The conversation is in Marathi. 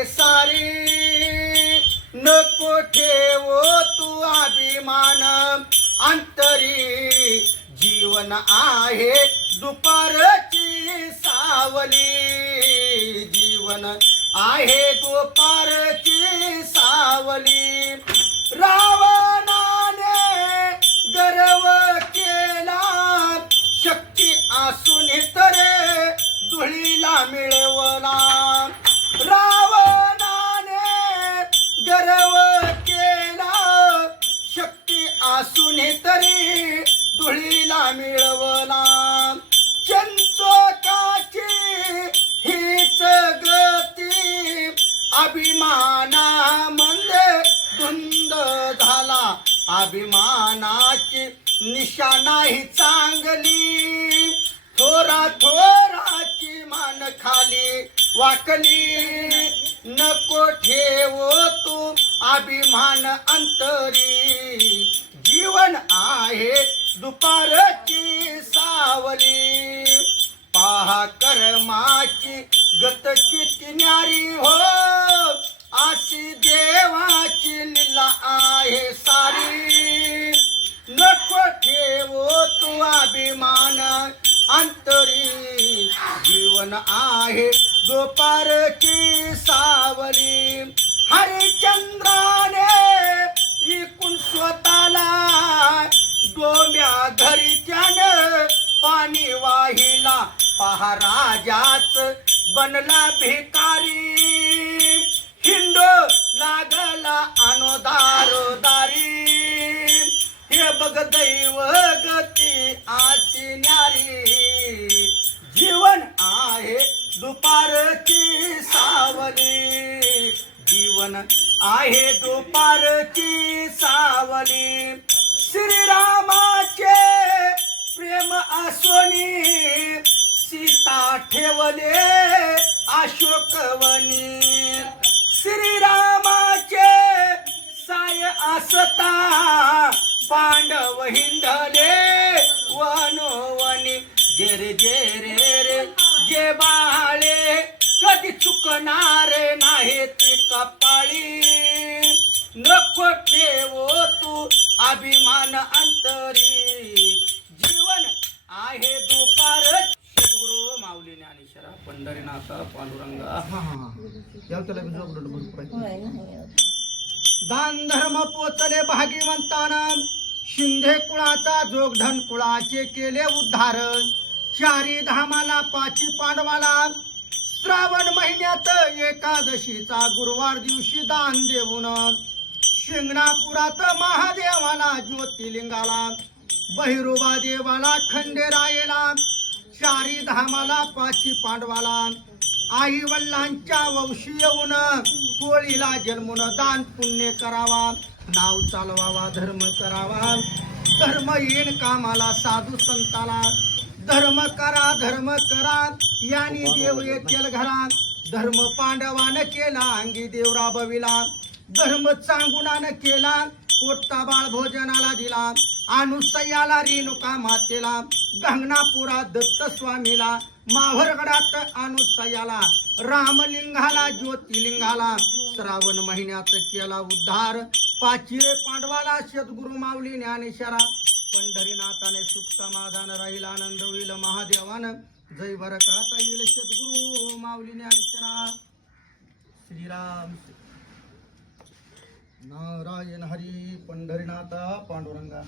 सारी नको ठेवो तू अभिमान. अंतरी जीवन आहे दुपारची सावली. जीवन आहे दुपार गर्व केला शक्ती असून तरी धुळीला मिळवला चंचोकाची हीच गती अभिमाना म्हणजे धुंद झाला. अभिमानाची निशाणाही चांगली. थोरा थोराची मान खाली वाकली. नको ठेवो अभिमान अंतरी जीवन आहे दुपारची सावली. पहा कर्माची गत किती न्यारी हो. अशी देवाची लीला आहे सारी. नको ठेवो तू अभिमान अंतरी. जीवन आहे दुपारची सावली. हरिचंद्राने इकून स्वतःला डोम्या धरित्यानं पाणी वाहिला. पहा राजाच बनला भिकारी. हिंड लागला अनुदारोदारी. हे बघ दैव गती आशी न्यारी. जीवन आहे दुपारची सावली. जीवन आहे दुपारची सावली. श्रीरामाचे प्रेम आसोनी सीता ठेवले अशोकवनी. श्रीरामाचे साय असता पांडव हिंदले वनोवनी. जेरे जेरे जे रे जे बाळे कधी अभिमान अंतरी जीवन आहे दुपार. सद्गुरु माऊली ज्ञानेश्वरा पंढरीनाथ पांडुरंगा. हा हा हा. त्याला बी भरपूर आहे. दान धर्म पोचले भाग्यवंताना. शिंदे कुळाचा जोगधन कुळाचे केले उद्धार. चारी धामाला पाची पांडवाला. श्रावण महिन्यात एकादशीचा गुरुवार दिवशी दान देऊन. शिंगणापुरात महादेवाला ज्योतिलिंगाला बहिरोबा देवाला खंडेरायला चारी धामाला पाची पांडवाला आई वडिलांच्या वंशी येऊन कोळीला जन्मून दान पुण्य करावा नाव चालवावा धर्म करावा. धर्म येण कामाला साधू संताला. धर्म करा धर्म करा यानी देव येतील घरात धर्म पांडवानं केला अंगी देव राबविला. धर्म चांगुणानं केला पोटता बाळ भोजनाला दिला अनुसयाला रेणुका मातेला गंगनापुरात दत्त स्वामीला माहरगडात अनुसयाला रामलिंगाला ज्योतिलिंगाला श्रावण महिन्यात केला उद्धार पाचिरे पांडवाला शतगुरु माऊली ज्ञानेश्वरा पंढरीनाथाने सुख समाधान राहील आनंद होईल महादेवानं जय बर येईल शतगुरु माऊली ज्ञानेश्वरा. श्रीराम. नारायण हरी पंढरीनाथ पांडुरंगा.